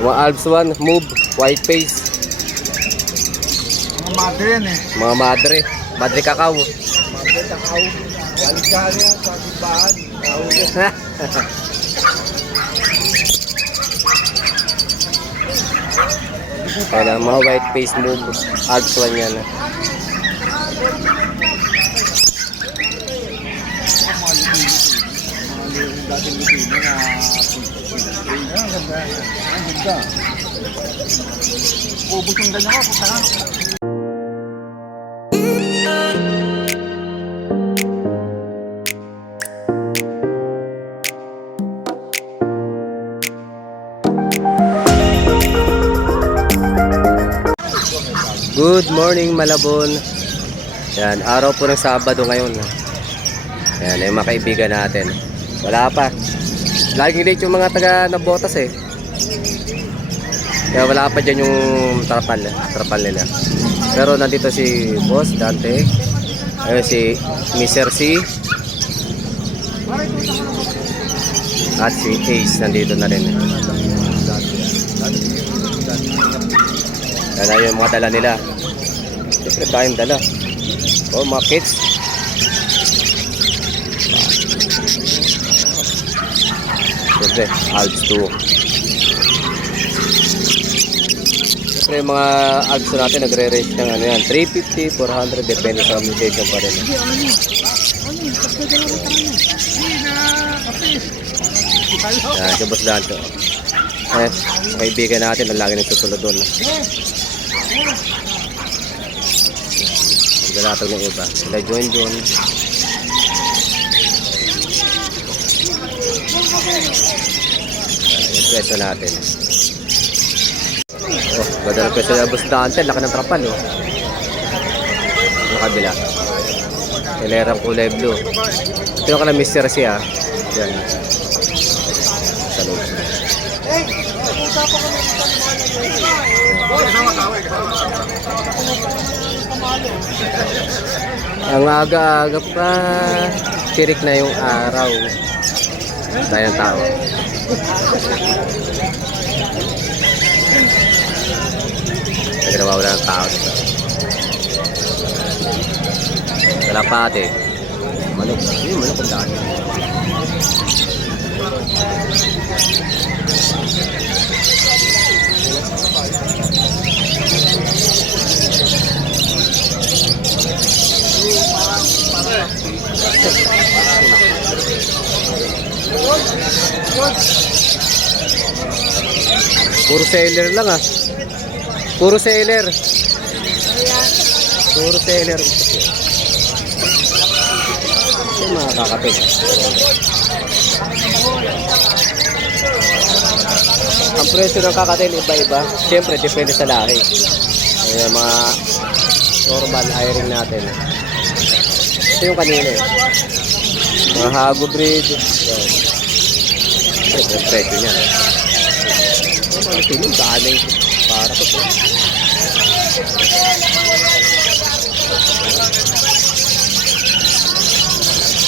Mga Alps 1, move, white face. Mga madre yan eh. Mga madre. Madre kakao. Madre kakao. Galing-galing yan sa simbahan. Kahuli. Kaya mga white face move. Alps 1 yan. Dating Lutino na ang ganda. Ang ganda. Ubus yung ganyan ko. Puta. Good morning Malabon. Yan, araw po ng Sabado ngayon. Yan, yung mga kaibigan natin. Wala pa. Laging late yung mga taga Nabotas eh. Kaya wala pa dyan yung trapal nila. Pero nandito si Boss Dante. Ayun si Mr. C. At si Ace nandito na rin. Yan na yung mga dala nila. Siyempre tayong dala. Oh, mga kids. Siyempre, Alps 2. Siyempre yung mga Alps natin nagre-range ng ano yan, 350, 400, depende sa mutation pa rin. Yan, si Boss Dante. Kaibigan natin na lagi nagsusunod doon. Magdalatag ng iba. Sila join. Yung pwesto natin. Oh, ganda ng pwesto na Boss Dante. Laki ng trapal oh. Yung kabila. Hilerang kulay blue. Ito ka na Mr. C ha. Yan. Sa loob. Ang aga-aga pa, tirik na yung araw. Dahil ng tao. Kasi nawawala ng tao dito. Kalapate. Manok. Yung manok ang daan. Puro seller lang ah. Puro seller. Puro seller. Yung mga kakapit. Ang presyo ng kakatil iba-iba. Siyempre depende sa lahi. Ayan, mga normal hiring natin. Ito yung kanina eh. Mga hago breed. Ito yung presyo niya. Ano pinong galing para ko po.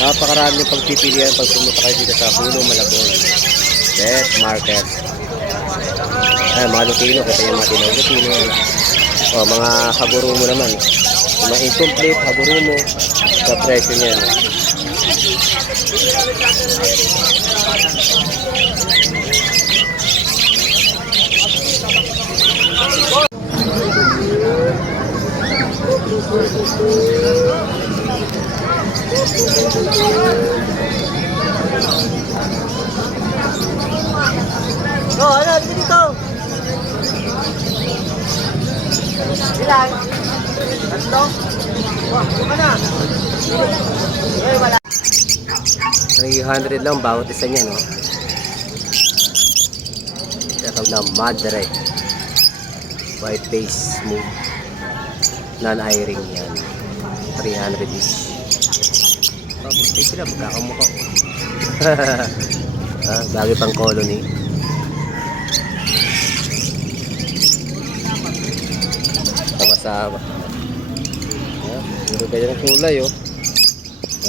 Napakarami yung pagpipilian pag pumunta kayo dito sa Pulo Malabon Pet Market. Ay, mga Lutino, kasi yung mga tinawag Lutino. O, mga hagurumo naman. Mga incomplete hagurumo sa presyo niyan. Oh, ano dito? Ilan? Tatlo? Wah, mana? Eh, wala. 300 lang bawat isa niya, no? Tatawag na madre. White face smooth. Non-airing yan. 300 each. Tapos take sila, magkakamukha ko. Bagay pang colony. Sama-sama. Puro ganyan ang kulay, oh.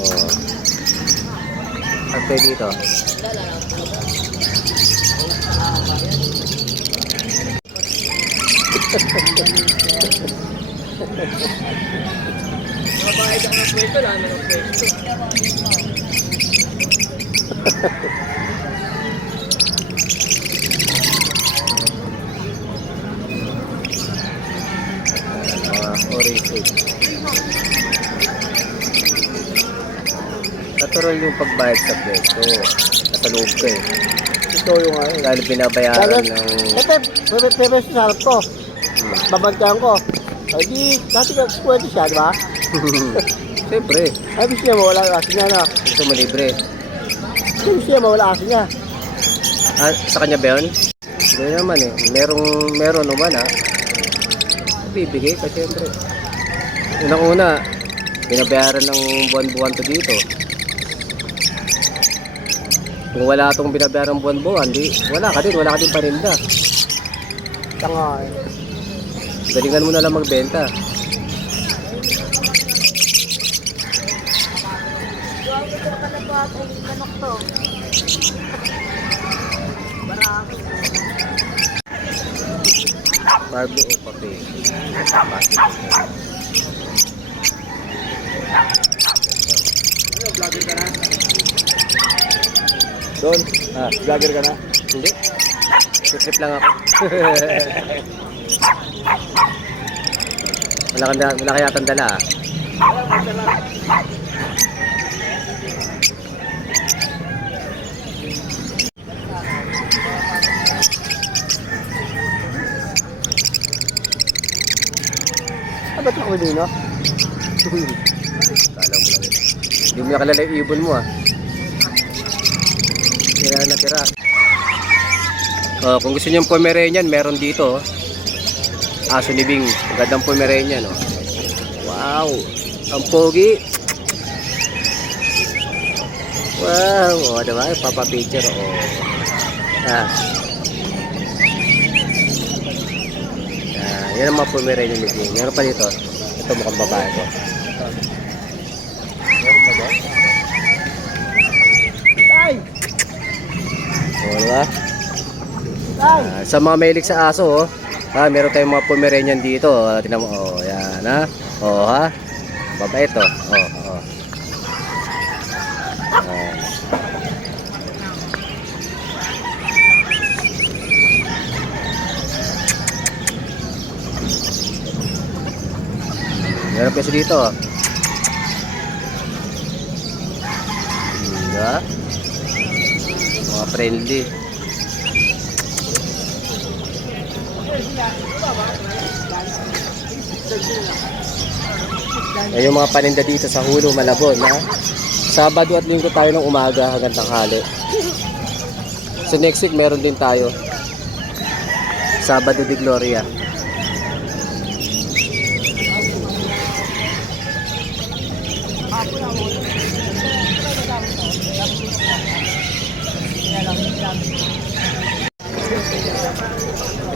Oh. At kayo dito. Mabayad ang pwesto, wala na ng pwesto. Mga orange. Natural yung pagbayad sa pwesto. Nasa loob ka eh. Ito yung ano. Lalo binabayaran ng... Ito, pepe sa sarap ko. Babagyan ko. Ay di, dati ka pwede siya, di ba? Siyempre, Ay, gusto niya mawala ang asin niya na. gusto mo libre. Gusto niya mawala ang asin niya. Ah, sa kanya ba yun? Hindi naman eh. Meron naman ha. Bibigay ka siyempre. Unang-una, binabayaran ng buwan-buwan to dito. Kung wala itong binabayaran buwan-buwan, di, wala ka din paninda. Tanga eh. Galingan mo na lang magbenta. Barbie o kape. Vlogger ka na? Don, vlogger ka na? Hindi. Trip lang ako. Wala kaya tandala ah. Ah, ba't ako din, no? Kala mo lang. Hindi mo nakalala yung ibon mo ah. Hindi na natira. Oh, kung gusto niyo ng Pomeranian, meron dito. Aso ni Bing. Magandang Pomeranian. Oh. Wow. Ang pogi. Wow. O, diba? Papapicture. Oh. Ah. Yan ang mga Pomeranian ni Bing. Meron pa dito. Ito mukhang babae ko. Ay! O, diba? Ay! Sa mga mahilig sa aso, meron tayong mga Pomeranian dito. Tingnan mo, yan ha. Ha? Babait to. Ayan. Meron kasi dito. Diba? Mga friendly. Ay, yung mga paninda dito sa Hulo, Malabon, ha? Sabado at Linggo tayo ng umaga hanggang tanghali. So next week meron din tayo. Sabado de Gloria.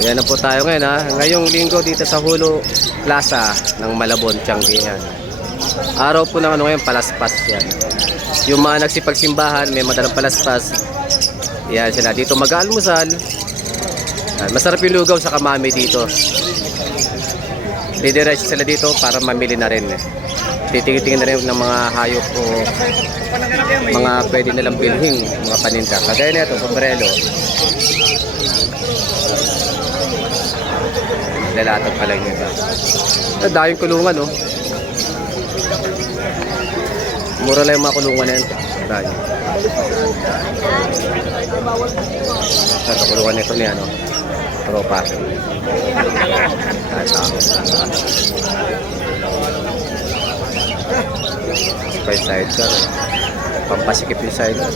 Yan na po tayo ngayon ha. Ngayong linggo dito sa Hulo Plaza ng Malabon, Tiangge yan. Araw po ng ano ngayon, palaspas yan. Yung mga nagsipagsimbahan, may madalang palaspas. Yan sila dito mag-almusal. Masarap yung lugaw sa kamami dito. Didiretso sila dito para mamili na rin. Titingin na rin ng mga hayop o mga pwede nilang bilhin, mga paninda. Kagaya na ito, sombrero. Lalatag pala yung iba. Dahil kulungan, oh. Mura lang yung mga kulungan na yan. Dahil. Ito, kulungan nito niya, no? Tropa. Spy sidecar. Pampasikip yung sidecar.